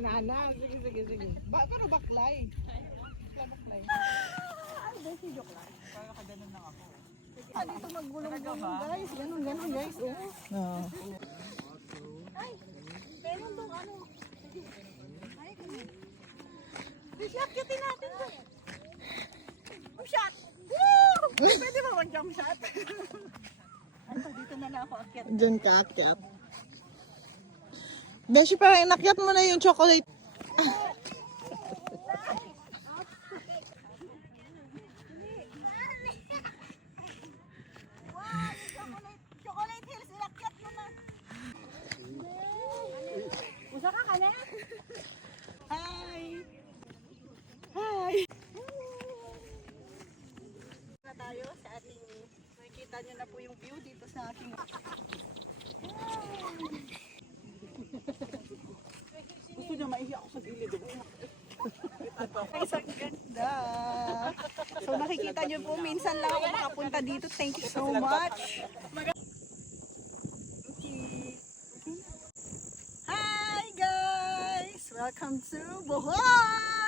Ana, sige. Pero baklay. Baklay. Ay, guys, joke lang. Para kaganon lang ako. Ah, dito maggulong-gulong guys. Ganun guys. Oh. Ay, meron dong ano. Ay, kami. Disyakitin natin to. Oh, shot! Woo! Pwede ba mag-jump shot? Ano, dito na lang ako akyat. Diyan ka akyat. Beshi, parang inakyat mo na yung chocolate. Chocolate Hills, inakyat mo na. Usa ka ka na? Hi! Hi! Na tayo sa ating, makikita nyo na po yung view dito sa ating Gusto niya maihi ako sa gilid. guys, ang ganda. So nakikita nyo po, minsan lang ako makapunta dito. Thank you so much. Okay. Hi guys! Welcome to Bohol!